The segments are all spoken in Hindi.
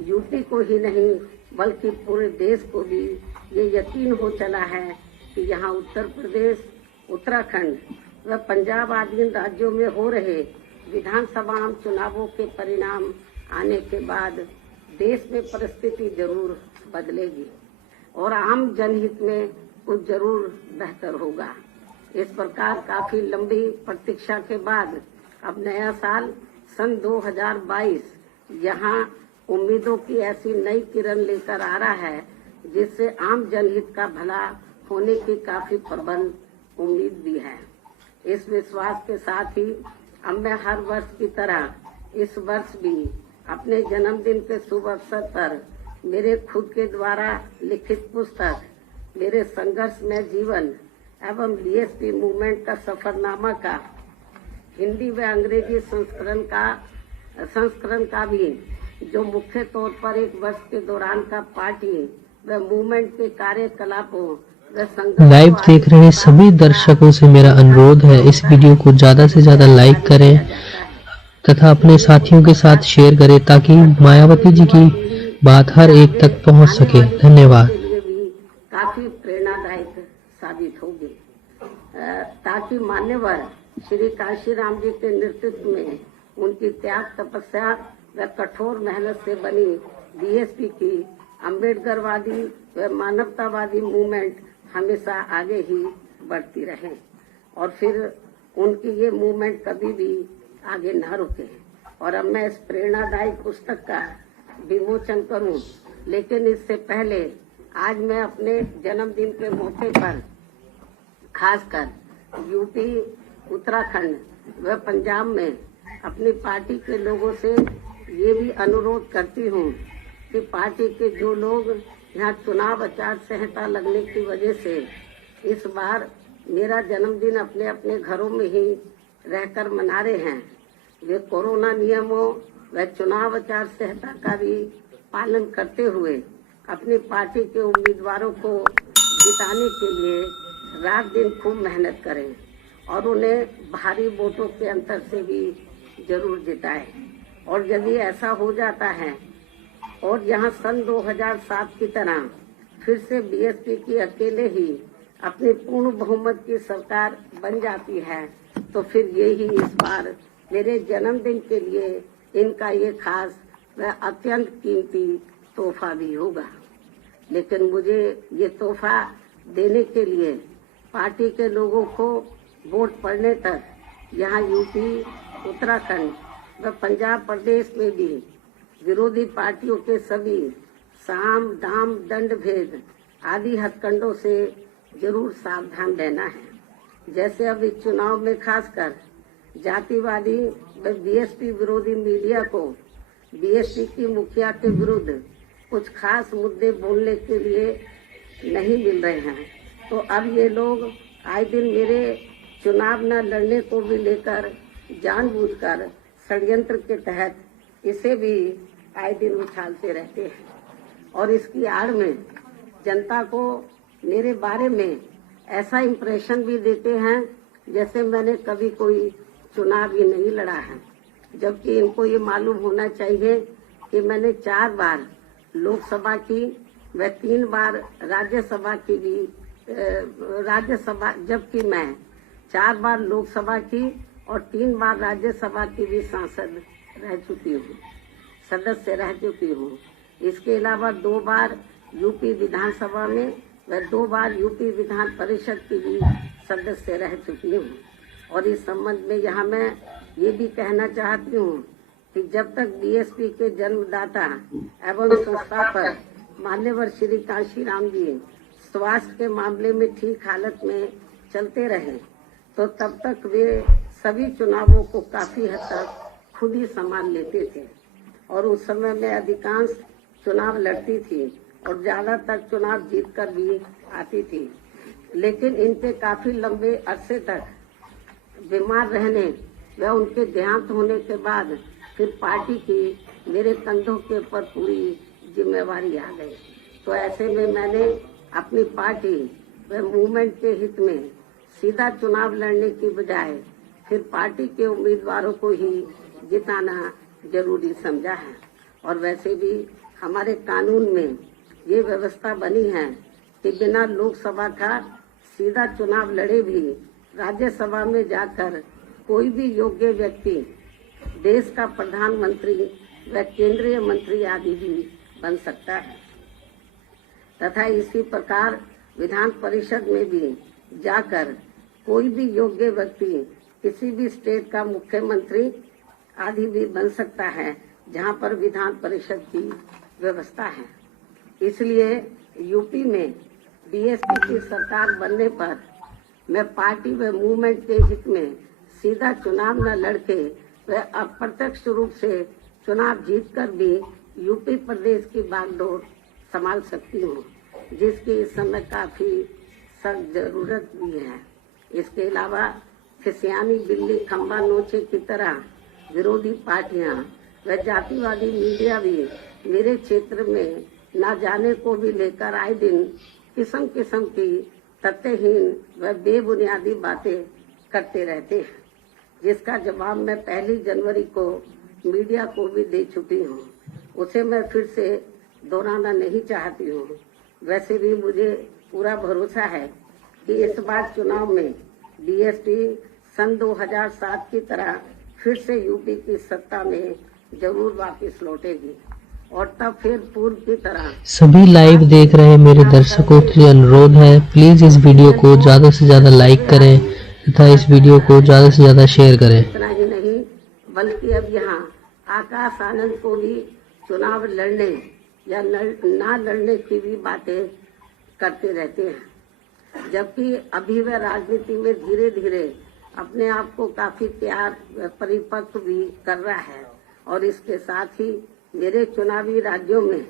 यूपी को ही नहीं बल्कि पूरे देश को भी ये यकीन हो चला है कि यहाँ उत्तर प्रदेश, उत्तराखंड व पंजाब आदि राज्यों में हो रहे विधानसभा चुनावों के परिणाम आने के बाद देश में परिस्थिति जरूर बदलेगी और आम जनहित में कुछ जरूर बेहतर होगा। इस प्रकार काफी लंबी प्रतीक्षा के बाद अब नया साल सन 2022 यहाँ उम्मीदों की ऐसी नई किरण लेकर आ रहा है जिससे आम जनहित का भला होने की काफी प्रबल उम्मीद भी है। इस विश्वास के साथ ही अब मैं हर वर्ष की तरह इस वर्ष भी अपने जन्मदिन के शुभ अवसर पर मेरे खुद के द्वारा लिखित पुस्तक मेरे संघर्षमय जीवन एवं बीएसपी मूवमेंट का सफरनामा का हिंदी व अंग्रेजी संस्करण का भी जो मुख्य तौर पर एक वर्ष के दौरान का पार्टी व मूवमेंट के कार्यकलापों व संघर्ष लाइव देख रहे सभी दर्शकों से मेरा अनुरोध है, इस वीडियो को ज्यादा से ज्यादा लाइक करें तथा अपने साथियों के साथ शेयर करें ताकि मायावती जी की बात हर एक तक पहुंच सके। धन्यवाद। काफी प्रेरणादायक साबित होगी ताकि मान्यवर श्री कांशीराम जी के नेतृत्व में उनकी त्याग, तपस्या व कठोर मेहनत से बनी बीएसपी की अम्बेडकरवादी व मानवतावादी मूवमेंट हमेशा आगे ही बढ़ती रहे और फिर उनकी ये मूवमेंट कभी भी आगे न रुके। और अब मैं इस प्रेरणादायक पुस्तक का विमोचन करूं, लेकिन इससे पहले आज मैं अपने जन्मदिन के मौके पर खासकर यूपी, उत्तराखंड व पंजाब में अपनी पार्टी के लोगों से ये भी अनुरोध करती हूँ कि पार्टी के जो लोग यहाँ चुनाव आचार संहिता लगने की वजह से इस बार मेरा जन्मदिन अपने अपने घरों में ही रहकर मना रहे हैं, वे कोरोना नियमों व चुनाव आचार संहिता का भी पालन करते हुए अपनी पार्टी के उम्मीदवारों को जिताने के लिए रात दिन खूब मेहनत करें और उन्हें भारी वोटों के अंतर से भी जरूर जिताएं। और यदि ऐसा हो जाता है और यहाँ सन 2007 की तरह फिर से बीएसपी की अकेले ही अपनी पूर्ण बहुमत की सरकार बन जाती है तो फिर यही इस बार मेरे जन्मदिन के लिए इनका ये खास व अत्यंत कीमती तोहफा भी होगा। लेकिन मुझे ये तोहफा देने के लिए पार्टी के लोगों को वोट पड़ने तक यहाँ यूपी, उत्तराखंड व पंजाब प्रदेश में भी विरोधी पार्टियों के सभी साम, दाम, दंड भेद आदि हथकंडों से जरूर सावधान रहना है। जैसे अब इस चुनाव में खासकर जातिवादी व बीएसपी विरोधी मीडिया को बीएसपी की मुखिया के विरुद्ध कुछ खास मुद्दे बोलने के लिए नहीं मिल रहे हैं, तो अब ये लोग आए दिन मेरे चुनाव न लड़ने को भी लेकर जानबूझकर षड्यंत्र के तहत इसे भी आए दिन उछालते रहते हैं और इसकी आड़ में जनता को मेरे बारे में ऐसा इम्प्रेशन भी देते हैं जैसे मैंने कभी कोई चुनाव ही नहीं लड़ा है, जबकि इनको ये मालूम होना चाहिए कि मैंने 4 बार लोकसभा की व 3 बार राज्यसभा की भी राज्यसभा, जबकि मैं 4 बार लोकसभा की और 3 बार राज्यसभा की भी सांसद रह चुकी हूँ, सदस्य रह चुकी हूँ। इसके अलावा 2 बार यूपी विधानसभा में व 2 बार यूपी विधान परिषद की भी सदस्य रह चुकी हूँ। और इस संबंध में यहाँ मैं ये भी कहना चाहती हूँ कि जब तक बीएसपी के जन्मदाता एवं संस्थापक मान्यवर श्री कांशीराम जी स्वास्थ्य के मामले में ठीक हालत में चलते रहे तो तब तक वे सभी चुनावों को काफी हद तक खुद ही संभाल लेते थे और उस समय में अधिकांश चुनाव लड़ती थी और ज्यादातर चुनाव जीतकर भी आती थी। लेकिन इनके काफी लंबे अरसे तक बीमार रहने व उनके देहांत होने के बाद फिर पार्टी की मेरे कंधों के ऊपर पूरी जिम्मेवारी आ गई। तो ऐसे में मैंने अपनी पार्टी व मूवमेंट के हित में सीधा चुनाव लड़ने की बजाय फिर पार्टी के उम्मीदवारों को ही जिताना जरूरी समझा है। और वैसे भी हमारे कानून में ये व्यवस्था बनी है कि बिना लोकसभा का सीधा चुनाव लड़े भी राज्यसभा में जाकर कोई भी योग्य व्यक्ति देश का प्रधानमंत्री व केंद्रीय मंत्री आदि भी बन सकता है तथा इसी प्रकार विधान परिषद में भी जाकर कोई भी योग्य व्यक्ति किसी भी स्टेट का मुख्यमंत्री आदि भी बन सकता है जहां पर विधान परिषद की व्यवस्था है। इसलिए यूपी में बीएसपी की सरकार बनने पर मैं पार्टी व मूवमेंट के हित में सीधा चुनाव न लड़के व अप्रत्यक्ष रूप से चुनाव जीतकर भी यूपी प्रदेश की बागडोर संभाल सकती हूँ, जिसकी इस समय काफी सख्त जरूरत भी है। इसके अलावा खिसियानी बिल्ली खंबा नोचे की तरह विरोधी पार्टियां व जातिवादी मीडिया भी मेरे क्षेत्र में न जाने को भी लेकर आए दिन किस्म किस्म की तथ्यहीन व बेबुनियादी बातें करते रहते हैं, जिसका जवाब मैं 1 जनवरी को मीडिया को भी दे चुकी हूँ। उसे मैं फिर से दोहराना नहीं चाहती हूँ। वैसे भी मुझे पूरा भरोसा है कि इस बार चुनाव में बीएसपी सन 2007 की तरह फिर से यूपी की सत्ता में जरूर वापस लौटेगी और तब फिर पूर्व की तरह। सभी लाइव देख रहे मेरे दर्शकों से अनुरोध है, प्लीज इस वीडियो को ज्यादा से ज्यादा लाइक करें तथा इस वीडियो को ज्यादा से ज्यादा शेयर करें। इतना ही नहीं बल्कि अब यहाँ आकाश आनंद को भी चुनाव लड़ने या ना लड़ने की भी बातें करते रहते हैं, जबकि अभी वह राजनीति में धीरे धीरे अपने आप को काफी तैयार व परिपक्व भी कर रहा है और इसके साथ ही मेरे चुनावी राज्यों में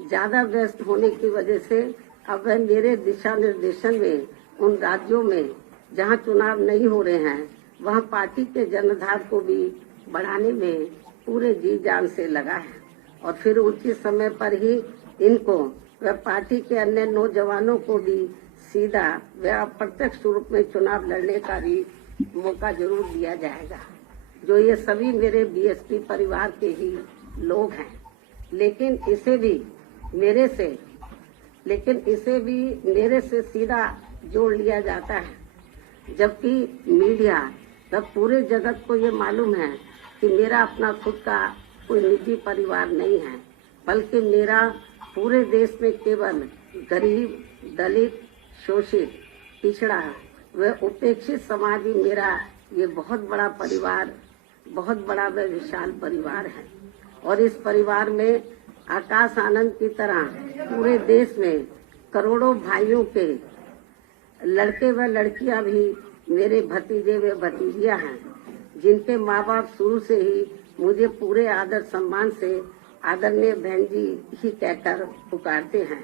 ज्यादा व्यस्त होने की वजह से अब वह मेरे दिशा निर्देशन में उन राज्यों में जहां चुनाव नहीं हो रहे हैं वहां पार्टी के जनाधार को भी बढ़ाने में पूरे जी जान से लगा है और फिर उचित समय पर ही इनको व पार्टी के अन्य नौजवानों को भी सीधा व अप्रत्यक्ष रूप में चुनाव लड़ने का भी मौका जरूर दिया जाएगा, जो ये सभी मेरे बीएसपी परिवार के ही लोग हैं। लेकिन इसे भी मेरे से सीधा जोड़ लिया जाता है, जबकि मीडिया व पूरे जगत को ये मालूम है कि मेरा अपना खुद का कोई निजी परिवार नहीं है, बल्कि मेरा पूरे देश में केवल गरीब, दलित, शोषित, पिछड़ा व उपेक्षित समाज ही मेरा ये बहुत बड़ा परिवार, बहुत बड़ा व विशाल परिवार है। और इस परिवार में आकाश आनंद की तरह पूरे देश में करोड़ों भाइयों के लड़के व लड़कियां भी मेरे भतीजे व भतीजियां हैं, जिनके माँ बाप शुरू से ही मुझे पूरे आदर सम्मान से आदरणीय बहन जी ही कहकर पुकारते हैं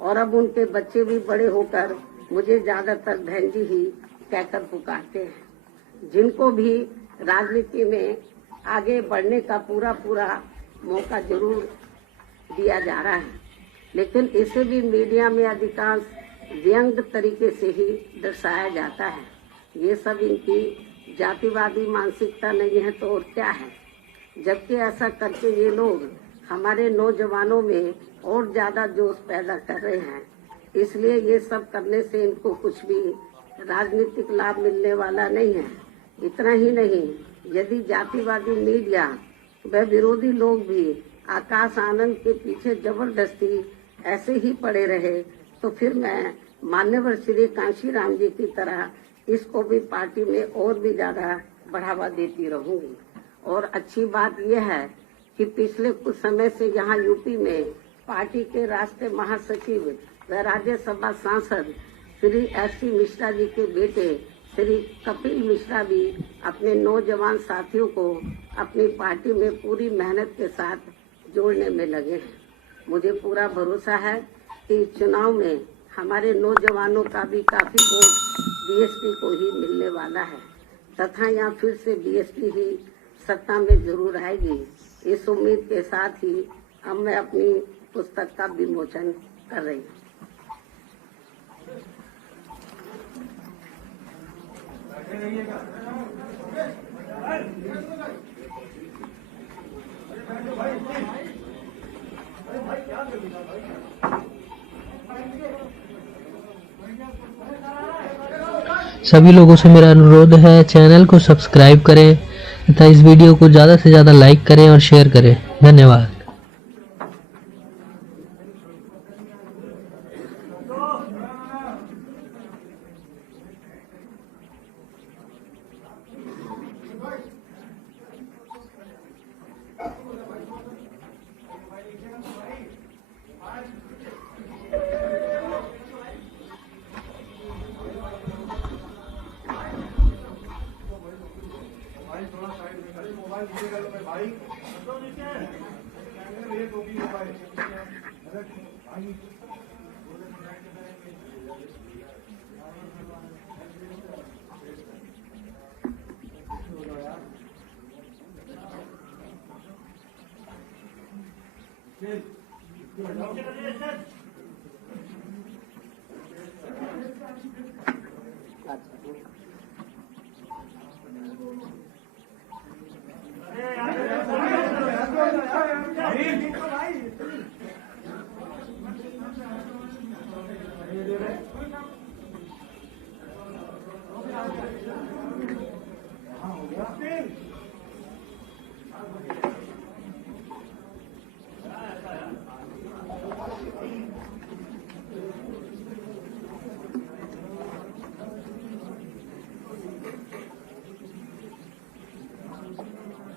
और अब उनके बच्चे भी बड़े होकर मुझे ज्यादातर बहन जी ही कहकर पुकारते हैं, जिनको भी राजनीति में आगे बढ़ने का पूरा मौका जरूर दिया जा रहा है। लेकिन इसे भी मीडिया में अधिकांश व्यंग्य तरीके से ही दर्शाया जाता है। ये सब इनकी जातिवादी मानसिकता नहीं है तो और क्या है, जबकि ऐसा करके ये लोग हमारे नौजवानों में और ज्यादा जोश पैदा कर रहे हैं। इसलिए ये सब करने से इनको कुछ भी राजनीतिक लाभ मिलने वाला नहीं है। इतना ही नहीं, यदि जातिवादी मीडिया व विरोधी लोग भी आकाश आनंद के पीछे जबरदस्ती ऐसे ही पड़े रहे तो फिर मैं मान्यवर श्री कांशीराम जी की तरह इसको भी पार्टी में और भी ज्यादा बढ़ावा देती रहूंगी। और अच्छी बात यह है कि पिछले कुछ समय से यहाँ यूपी में पार्टी के राष्ट्रीय महासचिव व राज्यसभा सांसद श्री एस.सी. मिश्रा जी के बेटे श्री कपिल मिश्रा भी अपने नौजवान साथियों को अपनी पार्टी में पूरी मेहनत के साथ जोड़ने में लगे हैं। मुझे पूरा भरोसा है कि इस चुनाव में हमारे नौजवानों का भी काफी वोट बीएसपी को ही मिलने वाला है तथा यहाँ फिर से बीएसपी ही सत्ता में जरूर आएगी। इस उम्मीद के साथ ही अब मैं अपनी पुस्तक का विमोचन कर रही हूँ। सभी लोगों से मेरा अनुरोध है, चैनल को सब्सक्राइब करें तथा इस वीडियो को ज़्यादा से ज़्यादा लाइक करें और शेयर करें। धन्यवाद।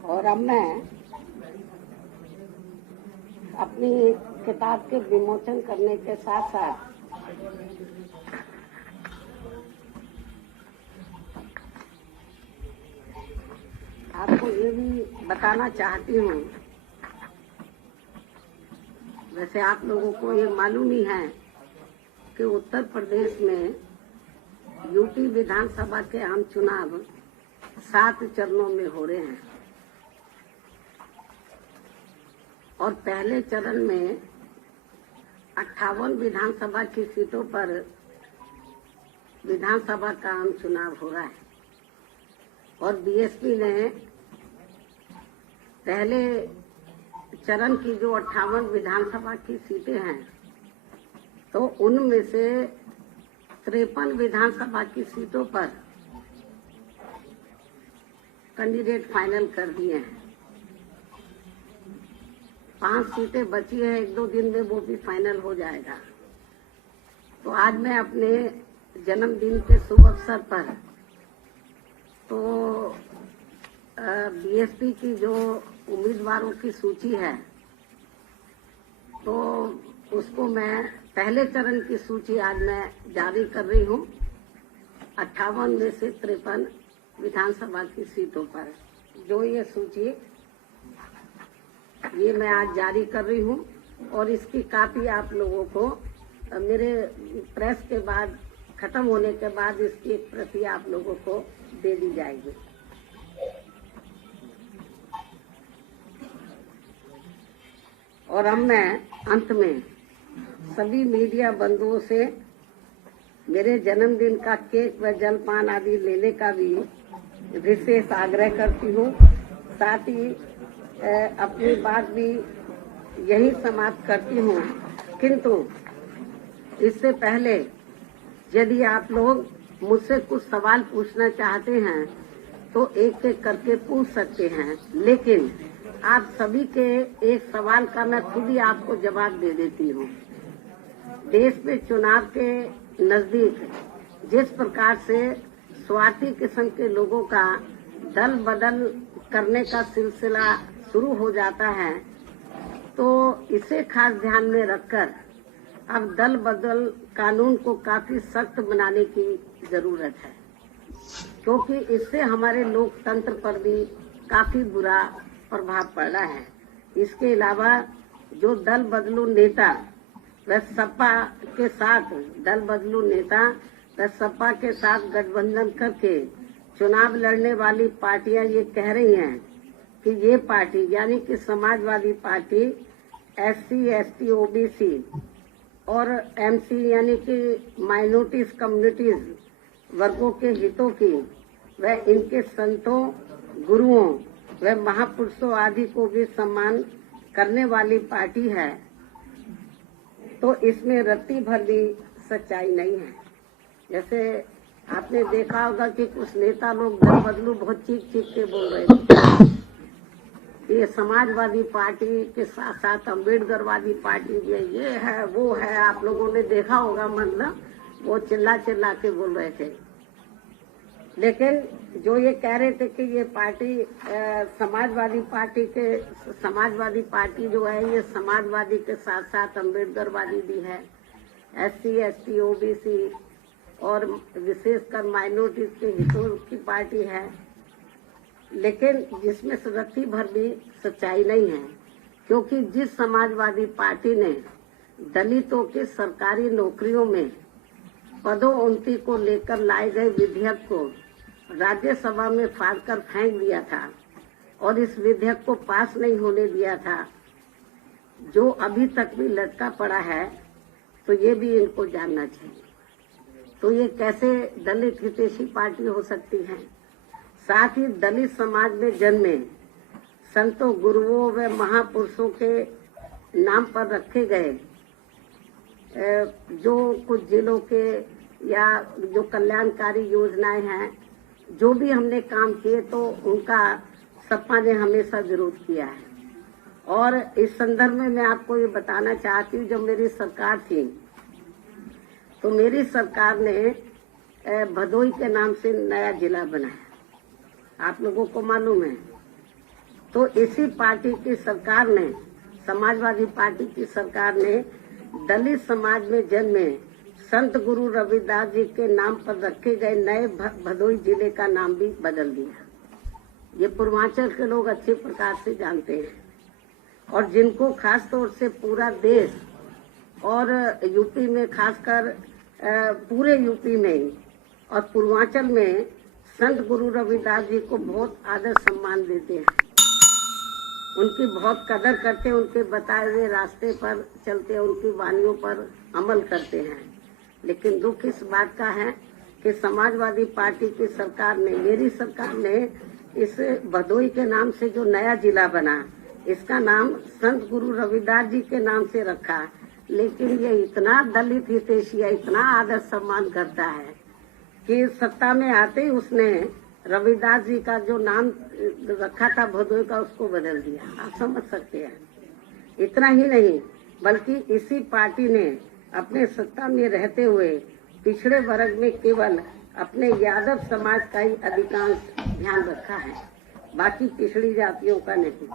और अब मैं अपनी किताब के विमोचन करने के साथ साथ आपको ये भी बताना चाहती हूँ, वैसे आप लोगों को ये मालूम ही है कि उत्तर प्रदेश में यूपी विधानसभा के आम चुनाव 7 चरणों में हो रहे हैं और पहले चरण में 58 विधानसभा की सीटों पर विधानसभा का आम चुनाव हो रहा है और बीएसपी ने पहले चरण की जो 58 विधानसभा की सीटें हैं तो उनमें से 53 विधानसभा की सीटों पर कैंडिडेट फाइनल कर दिए हैं। 5 सीटें बची है, 1-2 दिन में वो भी फाइनल हो जाएगा। तो आज मैं अपने जन्मदिन के शुभ अवसर पर तो बीएसपी की जो उम्मीदवारों की सूची है तो उसको मैं पहले चरण की सूची आज मैं जारी कर रही हूँ। 58 में से 53 विधानसभा की सीटों पर जो ये सूची ये मैं आज जारी कर रही हूँ और इसकी कॉपी आप लोगों को मेरे प्रेस के बाद खत्म होने के बाद इसकी एक प्रति आप लोगों को दे दी जाएगी। और अब मैं अंत में सभी मीडिया बंधुओं से मेरे जन्मदिन का केक व जलपान आदि लेने का भी विशेष आग्रह करती हूँ। साथ ही अपनी बात भी यही समाप्त करती हूँ, किंतु इससे पहले यदि आप लोग मुझसे कुछ सवाल पूछना चाहते हैं तो एक एक करके पूछ सकते हैं, लेकिन आप सभी के एक सवाल का मैं खुद ही आपको जवाब दे देती हूँ। देश में चुनाव के नजदीक जिस प्रकार से स्वार्थी किस्म के लोगों का दल बदल करने का सिलसिला शुरू हो जाता है, तो इसे खास ध्यान में रखकर अब दल बदल कानून को काफी सख्त बनाने की जरूरत है, क्योंकि इससे हमारे लोकतंत्र पर भी काफी बुरा प्रभाव पड़ रहा है। इसके अलावा जो दल बदलू नेता व सपा के साथ सपा के साथ गठबंधन करके चुनाव लड़ने वाली पार्टियां ये कह रही हैं कि ये पार्टी यानी कि Samajwadi party SC, ST, OBC और MC यानी कि माइनॉरिटीज कम्युनिटीज वर्गों के हितों की व इनके संतों, गुरुओं व महापुरुषों आदि को भी सम्मान करने वाली पार्टी है, तो इसमें रत्ती भर भी सच्चाई नहीं है। जैसे आपने देखा होगा कि कुछ नेता लोग दल बदलू बहुत चीख चीख के बोल रहे थे। ये समाजवादी पार्टी के साथ साथ अम्बेडकरवादी पार्टी भी है, ये है वो है, आप लोगों ने देखा होगा, मतलब वो चिल्ला चिल्ला के बोल रहे थे। लेकिन जो ये कह रहे थे कि ये पार्टी समाजवादी पार्टी जो है ये समाजवादी के साथ साथ अम्बेडकरवादी भी है, SC ST OBC और विशेषकर माइनॉरिटीज के हितों की पार्टी है, लेकिन जिसमें रत्ती भर भी सच्चाई नहीं है। क्योंकि जिस समाजवादी पार्टी ने दलितों के सरकारी नौकरियों में पदोन्नति को लेकर लाए गए विधेयक को राज्यसभा में फाड़कर फेंक दिया था और इस विधेयक को पास नहीं होने दिया था, जो अभी तक भी लटका पड़ा है, तो ये भी इनको जानना चाहिए। तो ये कैसे दलित हितैषी पार्टी हो सकती है? साथ ही दलित समाज में जन्मे संतों, गुरुओं व महापुरुषों के नाम पर रखे गए जो कुछ जिलों के या जो कल्याणकारी योजनाएं हैं, जो भी हमने काम किए, तो उनका सपा ने हमेशा विरोध किया है। और इस संदर्भ में मैं आपको ये बताना चाहती हूँ, जब मेरी सरकार थी तो मेरी सरकार ने भदोई के नाम से नया जिला बनाया, आप लोगों को मालूम है। तो इसी पार्टी की सरकार ने, समाजवादी पार्टी की सरकार ने दलित समाज में जन्मे संत गुरु रविदास जी के नाम पर रखे गए नए भदोई जिले का नाम भी बदल दिया। ये पूर्वांचल के लोग अच्छे प्रकार से जानते हैं, और जिनको खास तौर से पूरा देश और यूपी में, खासकर पूरे यूपी में और पूर्वांचल में संत गुरु रविदास जी को बहुत आदर सम्मान देते हैं, उनकी बहुत कदर करते हैं, उनके बताए हुए रास्ते पर चलते हैं, उनकी वानियों पर अमल करते हैं। लेकिन दुख इस बात का है कि समाजवादी पार्टी की सरकार ने, मेरी सरकार ने इस भदोई के नाम से जो नया जिला बना, इसका नाम संत गुरु रविदास जी के नाम से रखा। लेकिन ये इतना दलित हितैषी है, इतना आदर सम्मान करता है कि सत्ता में आते ही उसने रविदास जी का जो नाम रखा था भदोई का, उसको बदल दिया। आप समझ सकते हैं। इतना ही नहीं, बल्कि इसी पार्टी ने अपने सत्ता में रहते हुए पिछड़े वर्ग में केवल अपने यादव समाज का ही अधिकांश ध्यान रखा है, बाकी पिछड़ी जातियों का नहीं।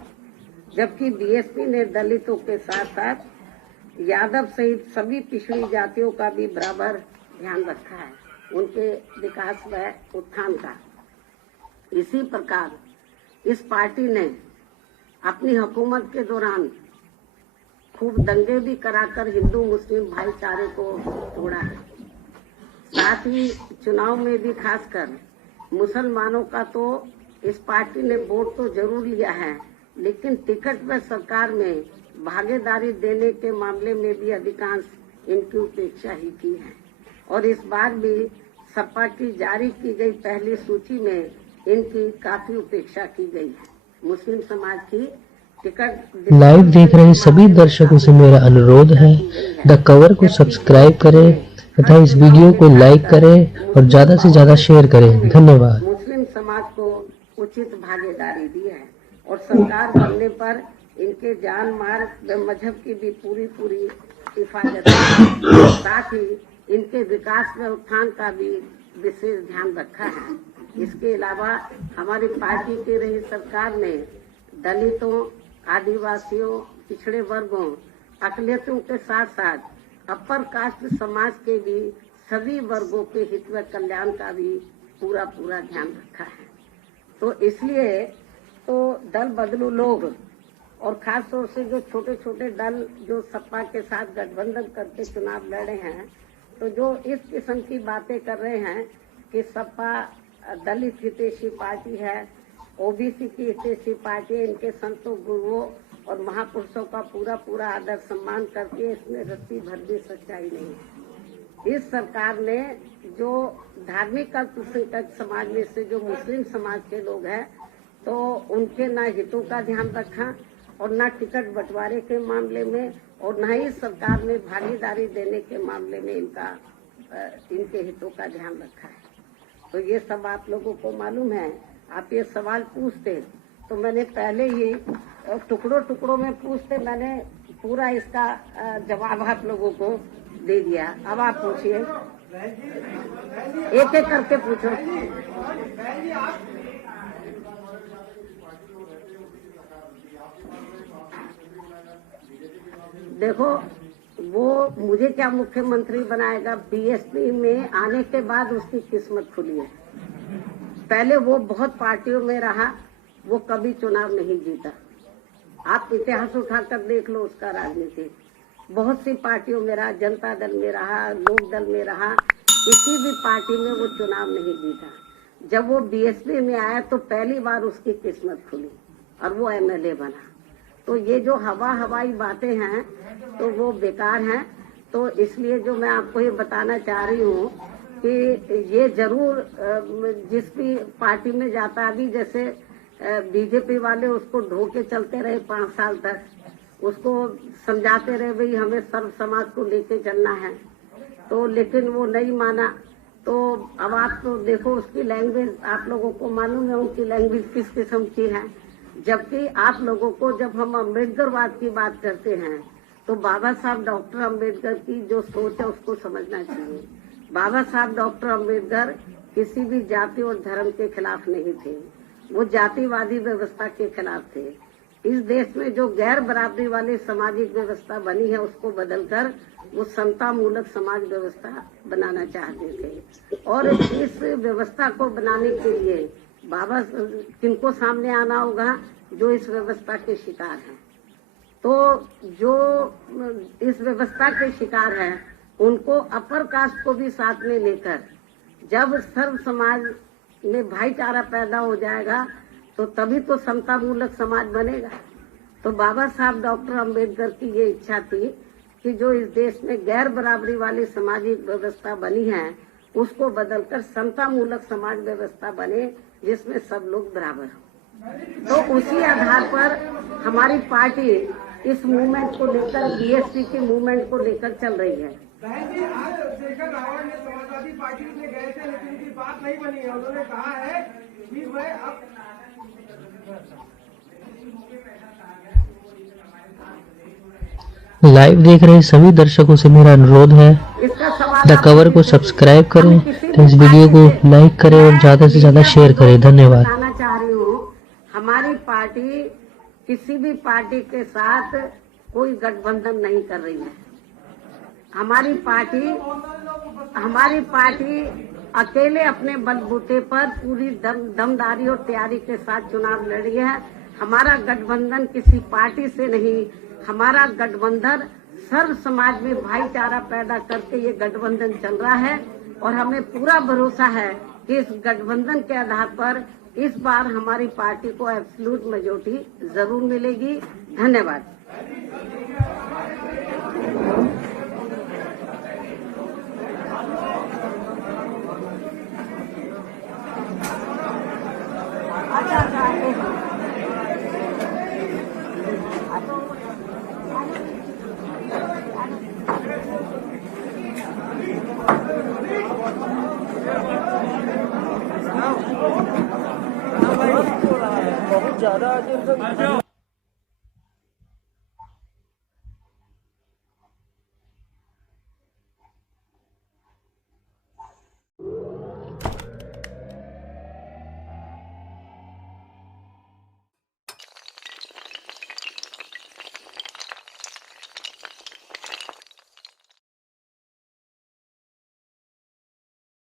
जबकि बीएसपी ने दलितों के साथ साथ यादव सहित सभी पिछड़ी जातियों का भी बराबर ध्यान रखा है, उनके विकास व उत्थान का। इसी प्रकार इस पार्टी ने अपनी हुकूमत के दौरान खूब दंगे भी कराकर हिंदू मुस्लिम भाईचारे को तोड़ा है। साथ ही चुनाव में भी खासकर मुसलमानों का तो इस पार्टी ने वोट तो जरूर लिया है, लेकिन टिकट व सरकार में भागीदारी देने के मामले में भी अधिकांश इनकी उपेक्षा ही की है। और इस बार भी सपा की जारी की गई पहली सूची में इनकी काफी उपेक्षा की गई है। मुस्लिम समाज की टिकट लाइव देख रहे सभी दर्शकों से मेरा अनुरोध है, द कवर को सब्सक्राइब करें तथा इस वीडियो को लाइक करें और ज्यादा से ज्यादा शेयर करें। धन्यवाद। मुस्लिम समाज को उचित भागीदारी दी है और सरकार बनने पर इनके जान माल व मजहब की भी पूरी हिफाजत है। साथ ही इनके विकास व उत्थान का भी विशेष ध्यान रखा है। इसके अलावा हमारी पार्टी की रही सरकार ने दलितों, आदिवासियों, पिछड़े वर्गों, अकलियतों के साथ साथ अपर कास्ट समाज के भी सभी वर्गों के हित व कल्याण का भी पूरा ध्यान रखा है। तो इसलिए तो दल बदलू लोग और खास तौर से जो छोटे छोटे दल जो सपा के साथ गठबंधन करके चुनाव लड़े हैं, तो जो इस किस्म की बातें कर रहे हैं कि सपा दलित हितैषी पार्टी है, ओबीसी की हितैषी पार्टी है, इनके संतों, गुरुओं और महापुरुषों का पूरा आदर सम्मान करके इसमें रत्ती भर भी सच्चाई नहीं है। इस सरकार ने जो धार्मिक अल्पसंख्यक समाज में से जो मुस्लिम समाज के लोग हैं, तो उनके ना हितों का ध्यान रखा और ना टिकट बंटवारे के मामले में और न ही सरकार में भागीदारी देने के मामले में इनके हितों का ध्यान रखा है। तो ये सब आप लोगों को मालूम है। आप ये सवाल पूछते तो मैंने पहले ही टुकड़ों टुकड़ों में पूछते, मैंने पूरा इसका जवाब आप लोगों को दे दिया। अब आप पूछिए, एक एक करके पूछो। देखो, वो मुझे क्या मुख्यमंत्री बनाएगा, बीएसपी में आने के बाद उसकी किस्मत खुली है। पहले वो बहुत पार्टियों में रहा, वो कभी चुनाव नहीं जीता। आप इतिहास उठाकर देख लो उसका राजनीति। बहुत सी पार्टियों में रहा, जनता दल में रहा, लोक दल में रहा, किसी भी पार्टी में वो चुनाव नहीं जीता। जब वो बीएसपी में आया तो पहली बार उसकी किस्मत खुली और वो एमएलए बना। तो ये जो हवाई बातें हैं तो वो बेकार हैं। तो इसलिए जो मैं आपको ये बताना चाह रही हूँ कि ये जरूर जिस भी पार्टी में जाता है, अभी जैसे बीजेपी वाले उसको ढोके चलते रहे 5 साल तक, उसको समझाते रहे भाई हमें सर्व समाज को लेके चलना है, तो लेकिन वो नहीं माना। तो अब आप तो देखो उसकी लैंग्वेज, आप लोगों को मालूम है उनकी लैंग्वेज किस किस्म की है। जबकि आप लोगों को जब हम अम्बेडकरवाद की बात करते हैं तो बाबा साहब डॉक्टर अम्बेडकर की जो सोच है उसको समझना चाहिए। बाबा साहब डॉक्टर अम्बेडकर किसी भी जाति और धर्म के खिलाफ नहीं थे, वो जातिवादी व्यवस्था के खिलाफ थे। इस देश में जो गैर बराबरी वाली सामाजिक व्यवस्था बनी है उसको बदलकर वो समता मूलक समाज व्यवस्था बनाना चाहते थे। और इस व्यवस्था को बनाने के लिए बाबा किनको सामने आना होगा, जो इस व्यवस्था के शिकार हैं। तो जो इस व्यवस्था के शिकार हैं उनको अपर कास्ट को भी साथ में लेकर जब सर्व समाज में भाईचारा पैदा हो जाएगा तो तभी तो समता मूलक समाज बनेगा। तो बाबा साहब डॉक्टर अम्बेडकर की ये इच्छा थी कि जो इस देश में गैर बराबरी वाली सामाजिक व्यवस्था बनी है उसको बदलकर समता मूलक समाज व्यवस्था बने जिसमें सब लोग बराबर हो। तो उसी आधार पर हमारी पार्टी इस मूवमेंट को लेकर, बीएसपी के मूवमेंट को लेकर चल रही है। बहन जी, आज शेखर रावत ने समाजवादी पार्टी में गए थे लेकिन उनकी बात नहीं बनी है। उन्होंने कहा है कि मैं अब लाइव देख रहे सभी दर्शकों से मेरा अनुरोध है द कवर को सब्सक्राइब करें, तो इस वीडियो को लाइक करें और ज्यादा से ज्यादा शेयर करें। धन्यवाद। बताना चाह रही हूँ, हमारी पार्टी किसी भी पार्टी के साथ कोई गठबंधन नहीं कर रही है। हमारी पार्टी अकेले अपने बलबूते पर पूरी दमदारी और तैयारी के साथ चुनाव लड़ रही है। हमारा गठबंधन किसी पार्टी से नहीं, हमारा गठबंधन सर्व समाज में भाईचारा पैदा करके ये गठबंधन चल रहा है। और हमें पूरा भरोसा है कि इस गठबंधन के आधार पर इस बार हमारी पार्टी को एब्सोल्यूट मेजॉरिटी जरूर मिलेगी। धन्यवाद। बहुत ज्यादा